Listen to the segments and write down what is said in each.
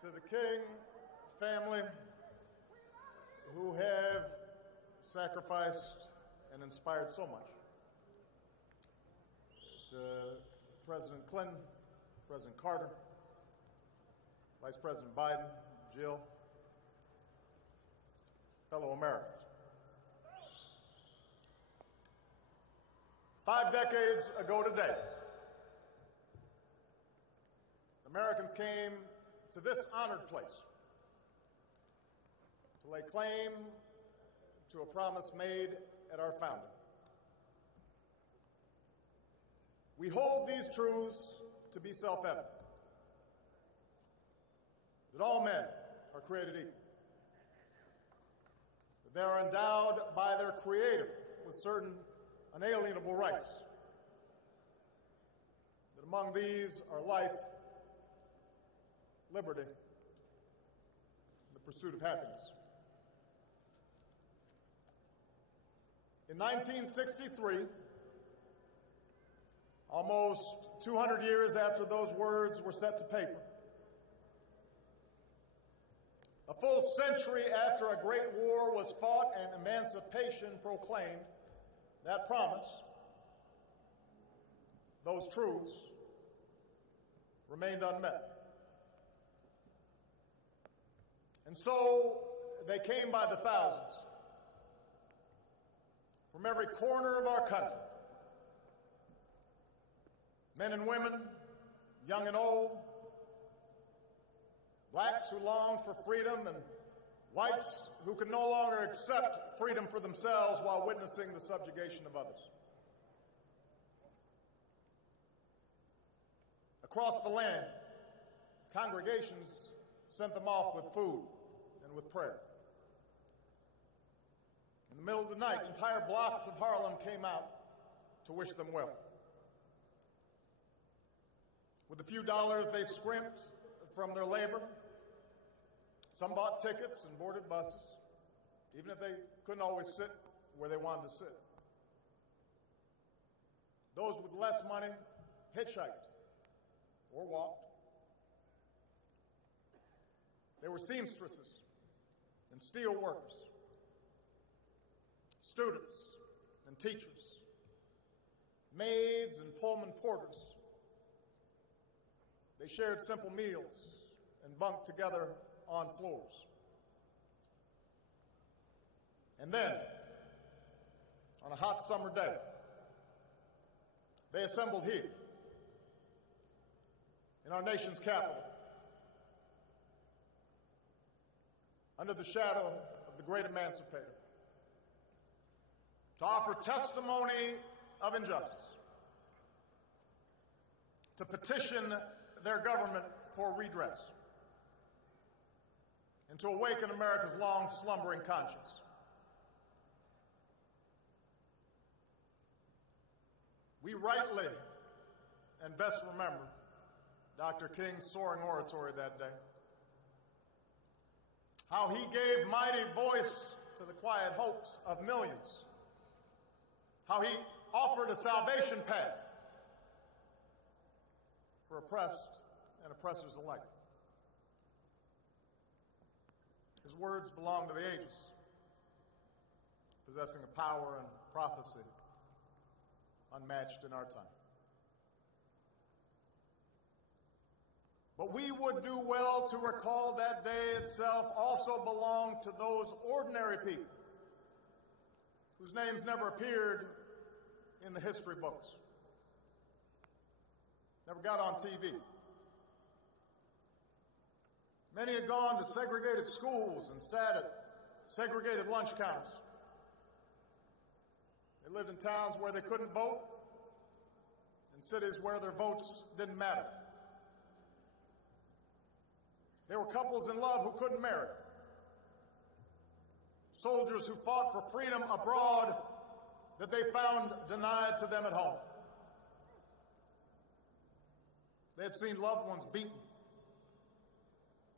to the King family who have sacrificed and inspired so much. To President Clinton, President Carter, Vice President Biden, Jill, fellow Americans. 5 decades ago today, Americans came to this honored place to lay claim to a promise made at our founding. We hold these truths to be self-evident, that all men are created equal, that they are endowed by their Creator with certain unalienable rights, that among these are life, liberty, and the pursuit of happiness. In 1963, almost 200 years after those words were set to paper, a full century after a great war was fought and emancipation proclaimed, that promise, those truths, remained unmet. And so they came by the thousands from every corner of our country. Men and women, young and old, blacks who longed for freedom and whites who could no longer accept freedom for themselves while witnessing the subjugation of others. Across the land, congregations sent them off with food and with prayer. In the middle of the night, entire blocks of Harlem came out to wish them well. With the few dollars they scrimped from their labor, some bought tickets and boarded buses, even if they couldn't always sit where they wanted to sit. Those with less money hitchhiked or walked. They were seamstresses and steel workers, students and teachers, maids and Pullman porters. They shared simple meals and bunked together on floors. And then, on a hot summer day, they assembled here in our nation's capital under the shadow of the great emancipator to offer testimony of injustice, to petition their government for redress, and to awaken America's long slumbering conscience. We rightly and best remember Dr. King's soaring oratory that day, how he gave mighty voice to the quiet hopes of millions, how he offered a salvation path for oppressed and oppressors alike. His words belong to the ages, possessing a power and prophecy unmatched in our time. But we would do well to recall that day itself also belonged to those ordinary people whose names never appeared in the history books, never got on TV. Many had gone to segregated schools and sat at segregated lunch counters. They lived in towns where they couldn't vote, in cities where their votes didn't matter. There were couples in love who couldn't marry, soldiers who fought for freedom abroad that they found denied to them at home. They had seen loved ones beaten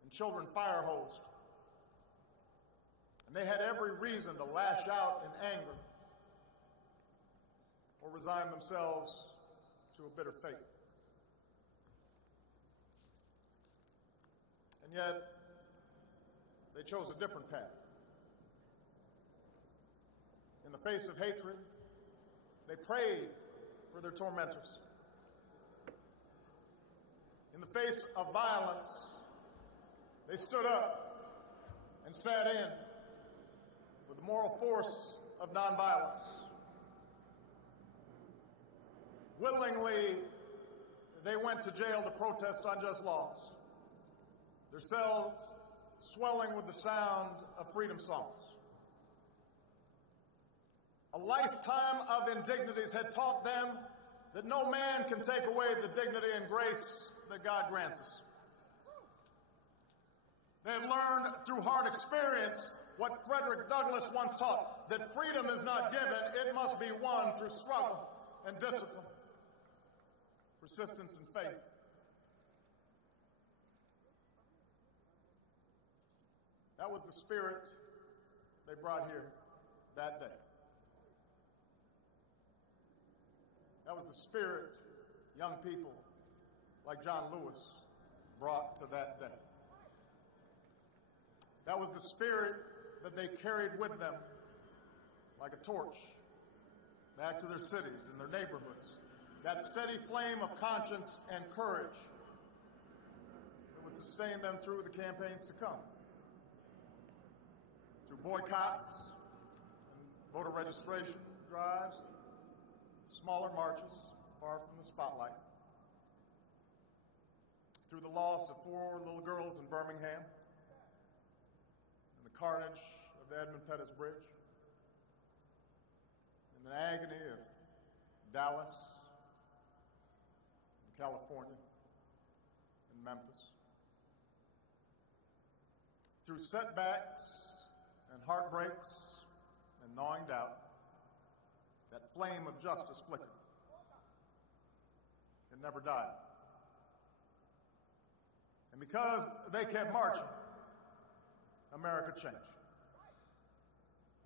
and children fire-hosed, and they had every reason to lash out in anger or resign themselves to a bitter fate. And And yet, they chose a different path. In the face of hatred, they prayed for their tormentors. In the face of violence, they stood up and sat in with the moral force of nonviolence. Willingly, they went to jail to protest unjust laws, their cells swelling with the sound of freedom songs. A lifetime of indignities had taught them that no man can take away the dignity and grace that God grants us. They had learned through hard experience what Frederick Douglass once taught, that freedom is not given, it must be won through struggle and discipline, persistence and faith. That was the spirit they brought here that day. That was the spirit young people like John Lewis brought to that day. That was the spirit that they carried with them like a torch back to their cities and their neighborhoods. That steady flame of conscience and courage that would sustain them through the campaigns to come. Through boycotts and voter registration drives, smaller marches far from the spotlight. Through the loss of 4 little girls in Birmingham and the carnage of the Edmund Pettus Bridge, and the agony of Dallas, and California, and Memphis. Through setbacks and heartbreaks and gnawing doubt, that flame of justice flickered. It never died. And because they kept marching, America changed.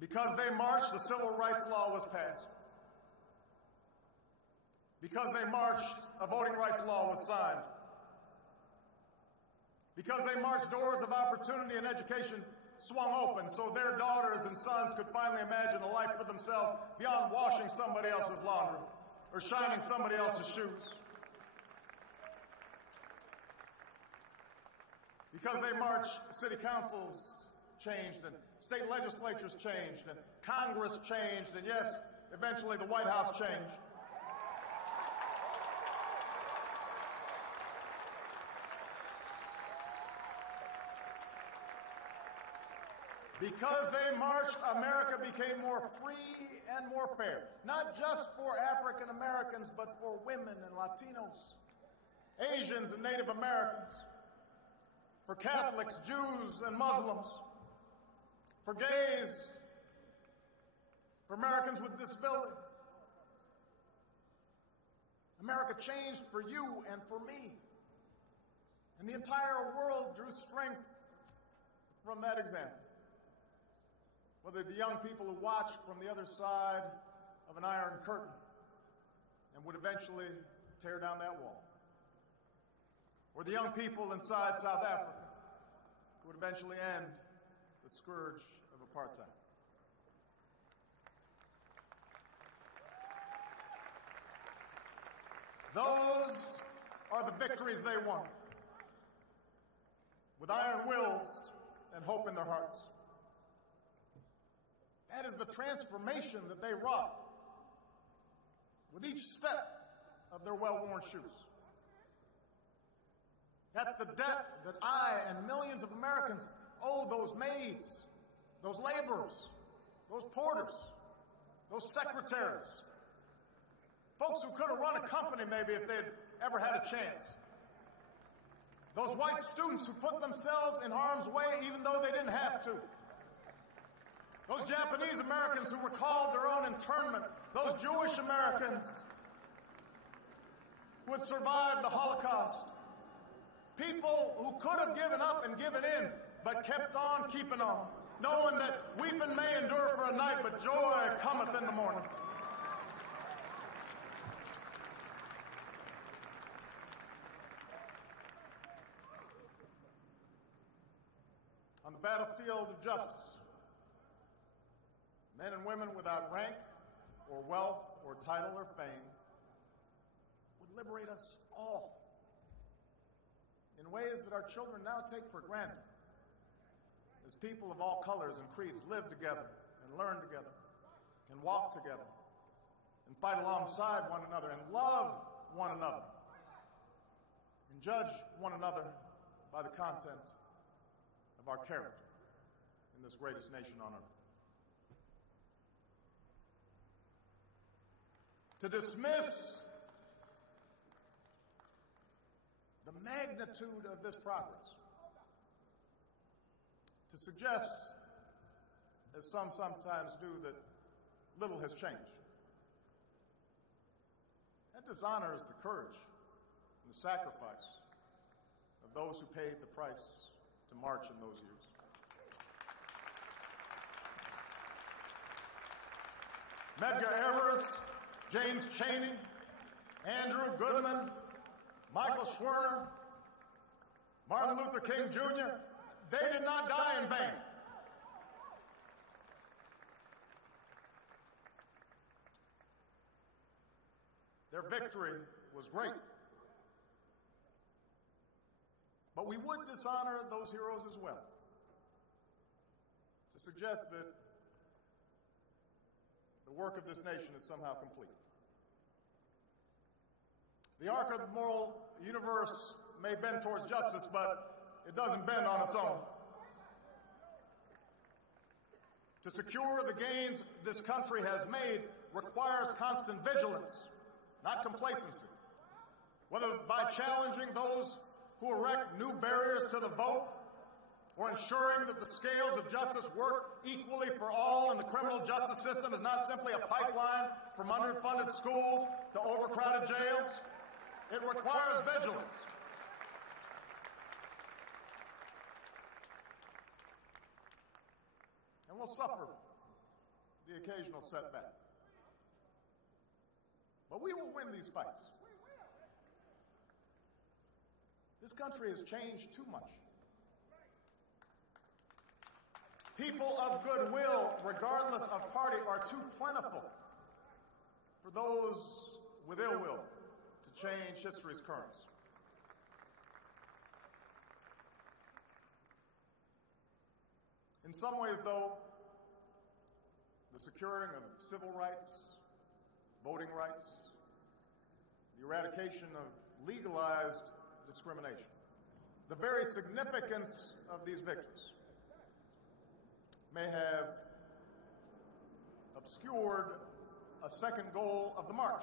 Because they marched, the Civil Rights Law was passed. Because they marched, a voting rights law was signed. Because they marched, doors of opportunity and education swung open so their daughters and sons could finally imagine a life for themselves beyond washing somebody else's laundry or shining somebody else's shoes. Because they marched, city councils changed and state legislatures changed and Congress changed and yes, eventually the White House changed. Because they marched, America became more free and more fair. Not just for African Americans, but for women and Latinos, Asians and Native Americans, for Catholics, Jews and Muslims, for gays, for Americans with disabilities. America changed for you and for me. And the entire world drew strength from that example. Whether the young people who watched from the other side of an iron curtain and would eventually tear down that wall, or the young people inside South Africa who would eventually end the scourge of apartheid. Those are the victories they won, with iron wills and hope in their hearts. That is the transformation that they wrought with each step of their well-worn shoes. That's the debt that I and millions of Americans owe those maids, those laborers, those porters, those secretaries, folks who could have run a company maybe if they'd ever had a chance. Those white students who put themselves in harm's way even though they didn't have to. Those Japanese Americans who recalled their own internment. Those Jewish Americans who had survived the Holocaust. People who could have given up and given in, but kept on keeping on, knowing that weeping may endure for a night, but joy cometh in the morning. the battlefield of justice, men and women without rank or wealth or title or fame would liberate us all in ways that our children now take for granted, as people of all colors and creeds live together and learn together and walk together and fight alongside one another and love one another and judge one another by the content of our character in this greatest nation on earth. To dismiss the magnitude of this progress, to suggest, as some sometimes do, that little has changed, that dishonors the courage and the sacrifice of those who paid the price to march in those years. Medgar Evers, James Chaney, Andrew Goodman, Michael Schwerner, Martin Luther King Jr., they did not die in vain. Their victory was great. But we would dishonor those heroes as well, to suggest that the work of this nation is somehow complete. The arc of the moral universe may bend towards justice, but it doesn't bend on its own. To secure the gains this country has made requires constant vigilance, not complacency, whether by challenging those who erect new barriers to the vote, or ensuring that the scales of justice work equally for all and the criminal justice system is not simply a pipeline from underfunded schools to overcrowded jails. It requires vigilance. And we'll suffer the occasional setback. But we will win these fights. This country has changed too much. People of goodwill, regardless of party, are too plentiful for those with ill will to change history's currents. In some ways, though, the securing of civil rights, voting rights, the eradication of legalized discrimination, the very significance of these victories may have obscured a second goal of the march.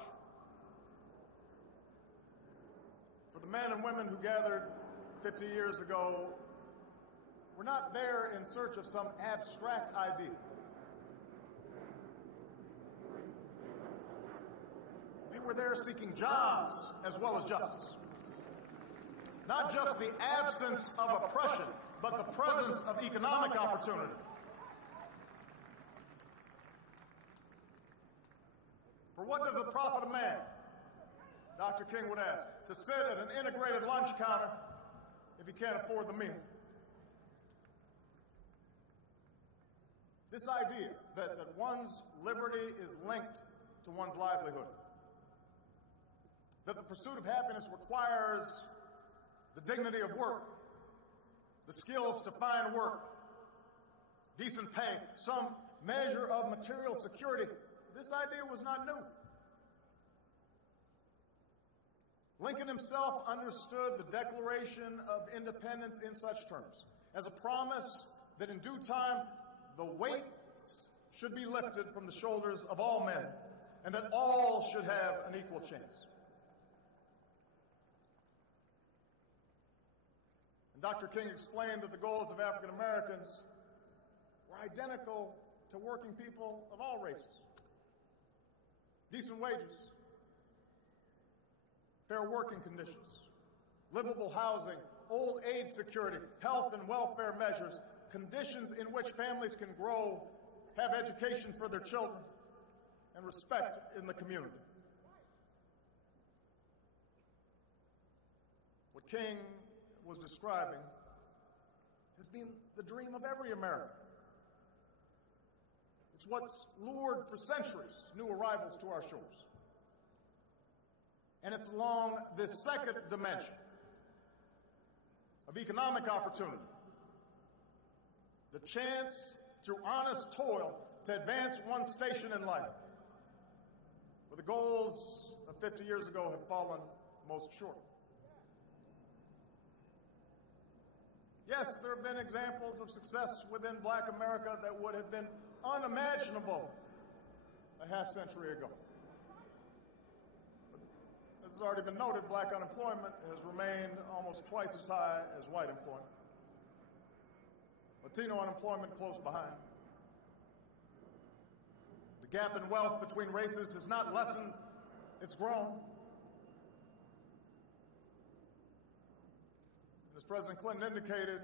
For the men and women who gathered 50 years ago, we're not there in search of some abstract idea. They were there seeking jobs as well as justice. Not just the absence of oppression, but the presence of economic opportunity. For what does it profit a man, Dr. King would ask, to sit at an integrated lunch counter if he can't afford the meal? This idea that one's liberty is linked to one's livelihood, that the pursuit of happiness requires the dignity of work, the skills to find work, decent pay, some measure of material security, this idea was not new. Lincoln himself understood the Declaration of Independence in such terms, as a promise that in due time the weights should be lifted from the shoulders of all men, and that all should have an equal chance. And Dr. King explained that the goals of African Americans were identical to working people of all races. Decent wages, fair working conditions, livable housing, old age security, health and welfare measures, conditions in which families can grow, have education for their children, and respect in the community. What King was describing has been the dream of every American. It's what's lured for centuries new arrivals to our shores. And it's along this second dimension of economic opportunity, the chance through honest toil to advance one station in life, where the goals of 50 years ago have fallen most short. Yes, there have been examples of success within Black America that would have been unimaginable a half century ago. But as has already been noted, Black unemployment has remained almost twice as high as white employment. Latino unemployment close behind. The gap in wealth between races has not lessened, it's grown. As President Clinton indicated,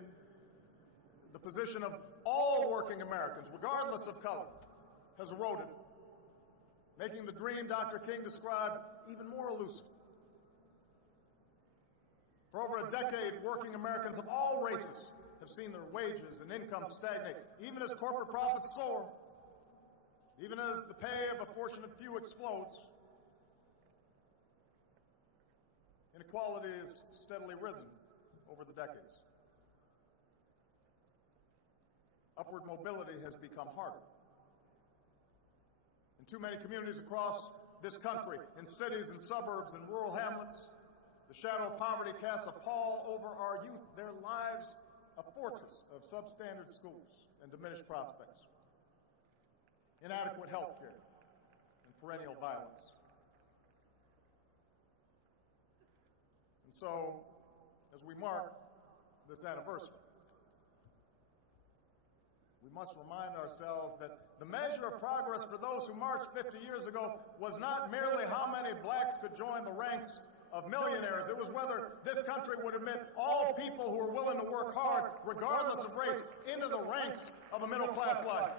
the position of all working Americans, regardless of color, has eroded, making the dream Dr. King described even more elusive. For over a decade, working Americans of all races have seen their wages and income stagnate, even as corporate profits soar, even as the pay of a fortunate few explodes. Inequality has steadily risen over the decades. Upward mobility has become harder. In too many communities across this country, in cities and suburbs and rural hamlets, the shadow of poverty casts a pall over our youth, their lives a fortress of substandard schools and diminished prospects, inadequate health care, and perennial violence. And so, as we mark this anniversary, we must remind ourselves that the measure of progress for those who marched 50 years ago was not merely how many blacks could join the ranks of millionaires. It was whether this country would admit all people who are willing to work hard, regardless of race, into the ranks of a middle-class life.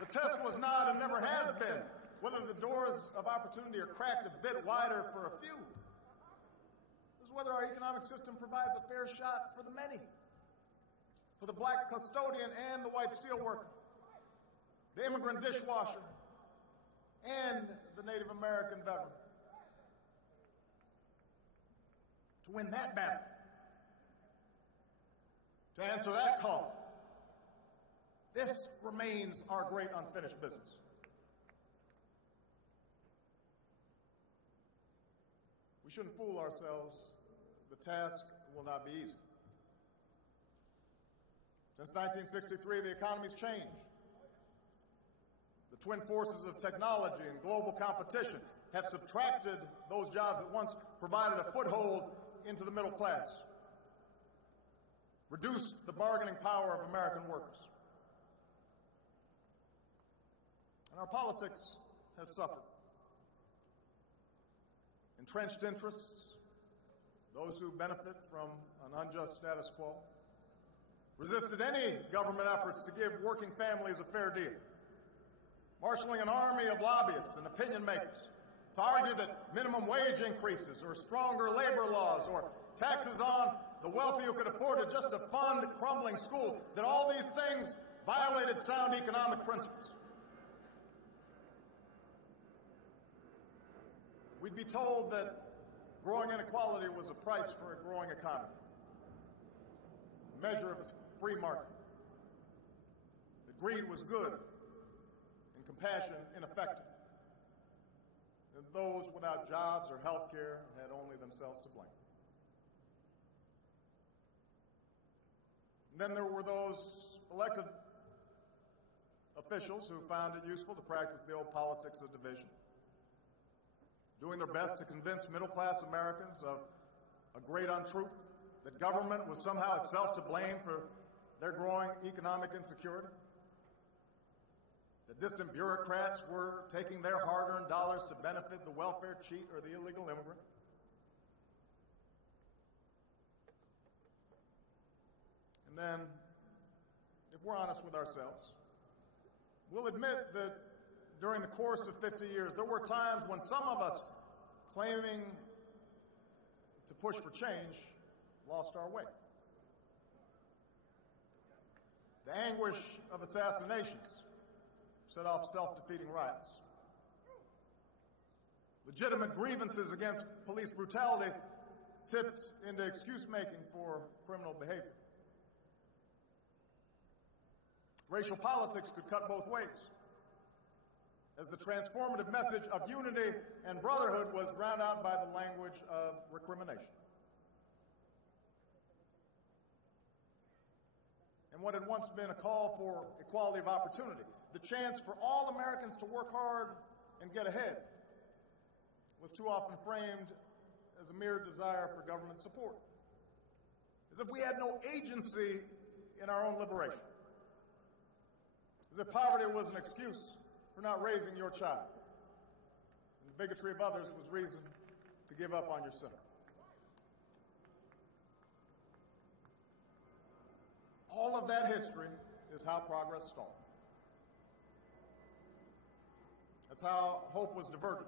The test was not and never has been whether the doors of opportunity are cracked a bit wider for a few. It was whether our economic system provides a fair shot for the many, for the black custodian and the white steelworker, the immigrant dishwasher, and the Native American veteran. To win that battle, to answer that call, this remains our great unfinished business. We shouldn't fool ourselves. The task will not be easy. Since 1963, the economy's changed. The twin forces of technology and global competition have subtracted those jobs that once provided a foothold into the middle class, reduced the bargaining power of American workers. And our politics has suffered. Entrenched interests, those who benefit from an unjust status quo, resisted any government efforts to give working families a fair deal, marshaling an army of lobbyists and opinion makers to argue that minimum wage increases or stronger labor laws or taxes on the wealthy who could afford it just to fund crumbling schools, that all these things violated sound economic principles. We'd be told that growing inequality was a price for a growing economy, a measure of a free market. That greed was good and compassion ineffective. And those without jobs or health care had only themselves to blame. And then there were those elected officials who found it useful to practice the old politics of division, doing their best to convince middle-class Americans of a great untruth, that government was somehow itself to blame for their growing economic insecurity, that distant bureaucrats were taking their hard-earned dollars to benefit the welfare cheat or the illegal immigrant. And then, if we're honest with ourselves, we'll admit that during the course of 50 years, there were times when some of us, claiming to push for change lost our way. The anguish of assassinations set off self-defeating riots. Legitimate grievances against police brutality tipped into excuse-making for criminal behavior. Racial politics could cut both ways, as the transformative message of unity and brotherhood was drowned out by the language of recrimination. And what had once been a call for equality of opportunity, the chance for all Americans to work hard and get ahead, was too often framed as a mere desire for government support, as if we had no agency in our own liberation, as if poverty was an excuse for not raising your child, and the bigotry of others was reason to give up on yourself. All of that history is how progress stalled. That's how hope was diverted.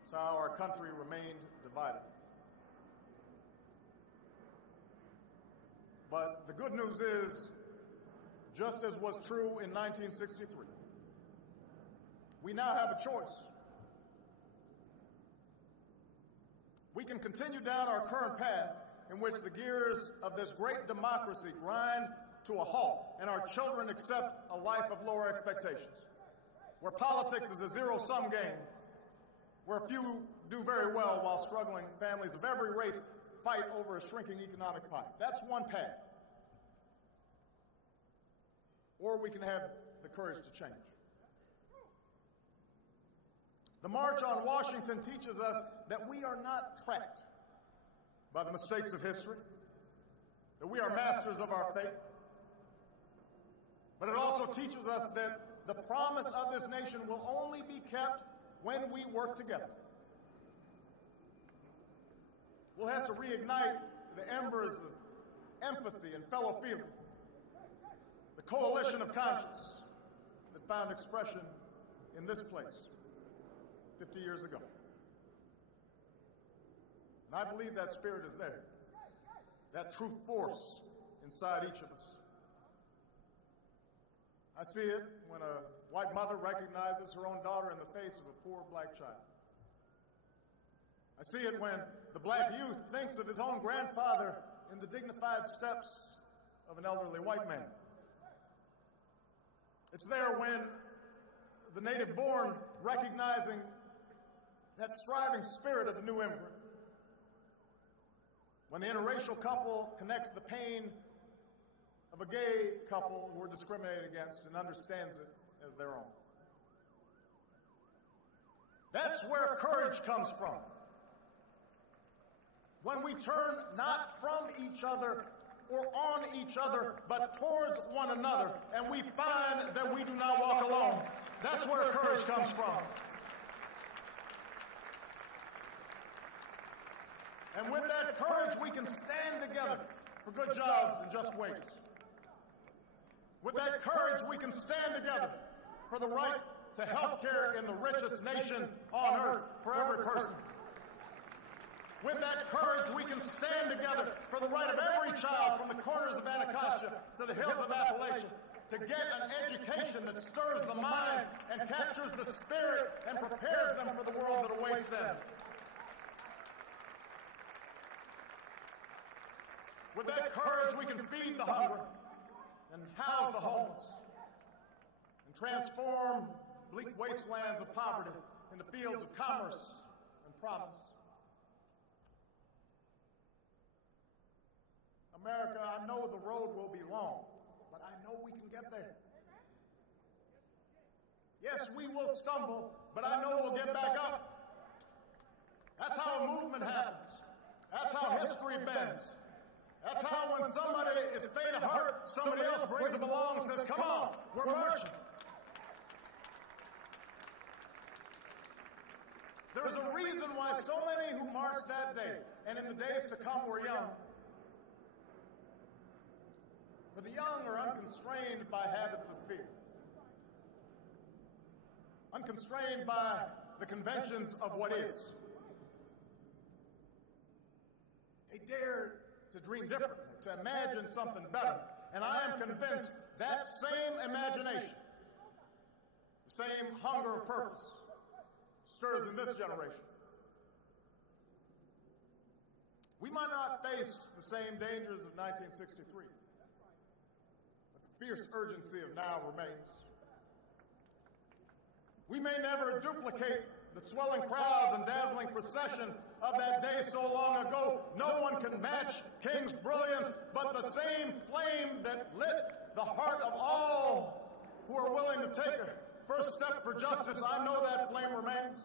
That's how our country remained divided. But the good news is, just as was true in 1963, we now have a choice. We can continue down our current path in which the gears of this great democracy grind to a halt and our children accept a life of lower expectations, where politics is a zero-sum game, where few do very well while struggling families of every race fight over a shrinking economic pie. That's one path. Or we can have the courage to change. The March on Washington teaches us that we are not trapped by the mistakes of history, that we are masters of our fate. But it also teaches us that the promise of this nation will only be kept when we work together. We'll have to reignite the embers of empathy and fellow feeling, the coalition of conscience that found expression in this place 50 years ago. And I believe that spirit is there, that truth force inside each of us. I see it when a white mother recognizes her own daughter in the face of a poor black child. I see it when the black youth thinks of his own grandfather in the dignified steps of an elderly white man. It's there when the native-born recognizing that striving spirit of the new immigrant. When the interracial couple connects the pain of a gay couple who are discriminated against and understands it as their own. That's where courage comes from. When we turn not from each other or on each other, but towards one another, and we find that we do not walk alone. That's where courage comes from. And with that courage, we can stand together for good jobs and just wages. With that courage, we can stand together for the right to health care in the richest nation on earth for every person. With that courage, we can stand together for the right of every child from the corners of Anacostia to the hills of Appalachia to get an education that stirs the mind and captures the spirit and prepares them for the world that awaits them. With that courage, we can feed the hungry and house the homeless and transform bleak wastelands of poverty into fields of commerce and promise. America, I know the road will be long, but I know we can get there. Yes, we will stumble, but I know we'll get back up. That's how a movement happens. That's how history bends. That's how when somebody is faint of heart, somebody else brings them along and says, come on, we're marching. There's a reason why so many who marched that day and in the days to come were young. For the young are unconstrained by habits of fear, unconstrained by the conventions of what is, dared to dream differently, to imagine something better. And I am convinced that same imagination, the same hunger of purpose, stirs in this generation. We might not face the same dangers of 1963, but the fierce urgency of now remains. We may never duplicate the swelling crowds and dazzling procession of that day so long ago. No one can match King's brilliance, but the same flame that lit the heart of all who are willing to take a first step for justice, I know that flame remains.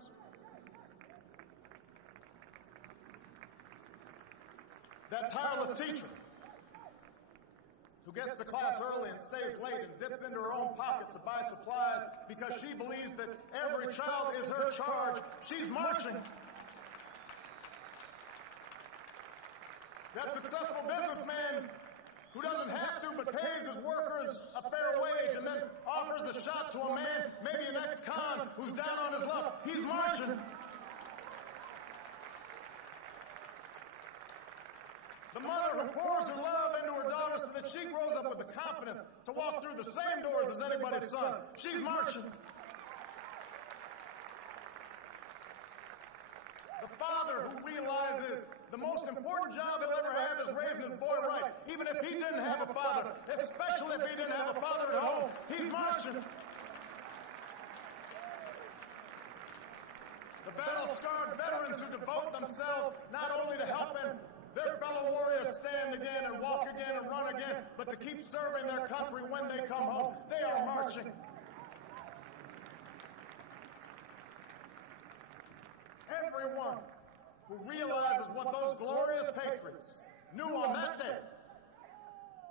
That tireless teacher who gets to class early and stays late and dips into her own pocket to buy supplies because she believes that every child is her charge. She's marching. That successful businessman who doesn't have to but pays his workers a fair wage and then offers a shot to a man, maybe an ex-con, who's down on his luck. He's marching. The mother who pours her love into her daughter so that she grows up with the confidence to walk through the same doors as anybody's son. She's marching. The father who realizes the most important job he'll ever have is raising his boy right, even if he didn't have a father, especially if he didn't have a father at home. He's marching. The battle-scarred veterans who devote themselves not only to helping their fellow warriors stand again and walk again and run again, but to keep serving their country when they come home. They are marching. Everyone who realizes what those glorious patriots knew on that day,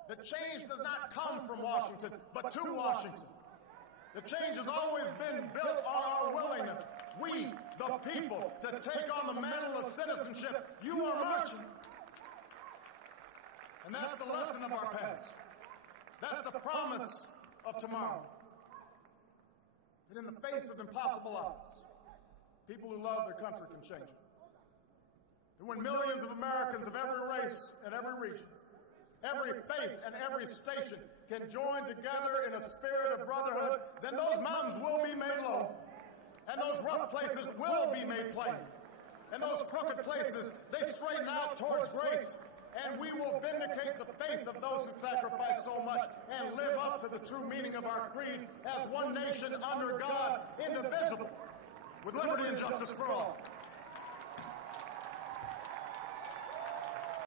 that change does not come from Washington, but to Washington. The change has always been built on our willingness, we, the people, to take on the mantle of citizenship. You are marching. And that's the lesson of our past. That's the promise of tomorrow. That in the face of impossible odds, people who love their country can change it. And when millions of Americans of every race and every region, every faith and every station can join together in a spirit of brotherhood, then those mountains will be made low, and those rough places will be made plain, and those crooked places, they straighten out towards grace. And we will vindicate the faith of those who sacrifice so much and live up to the true meaning of our creed as one nation under God, indivisible, with liberty and justice for all.